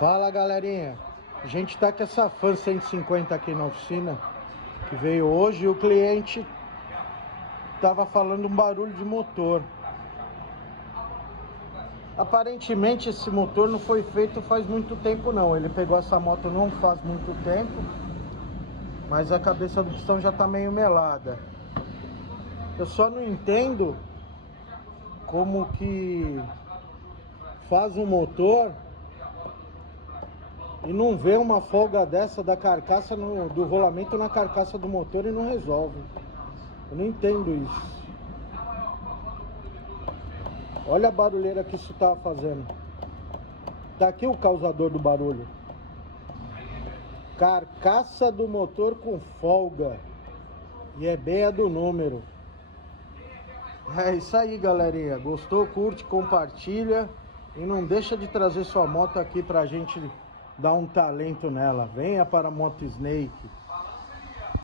Fala, galerinha, a gente tá com essa Fan 150 aqui na oficina, que veio hoje, e o cliente tava falando um barulho de motor. Aparentemente esse motor não foi feito faz muito tempo não, ele pegou essa moto não faz muito tempo, mas a cabeça do pistão já tá meio melada. Eu só não entendo como que faz um motor e não vê uma folga dessa da carcaça, do rolamento na carcaça do motor e não resolve. Eu não entendo isso. Olha a barulheira que isso tá fazendo. Tá aqui o causador do barulho. Carcaça do motor com folga. E é bem a do número. É isso aí, galerinha. Gostou? Curte, compartilha. E não deixa de trazer sua moto aqui pra gente dar um talento nela. Venha para a Moto Snake.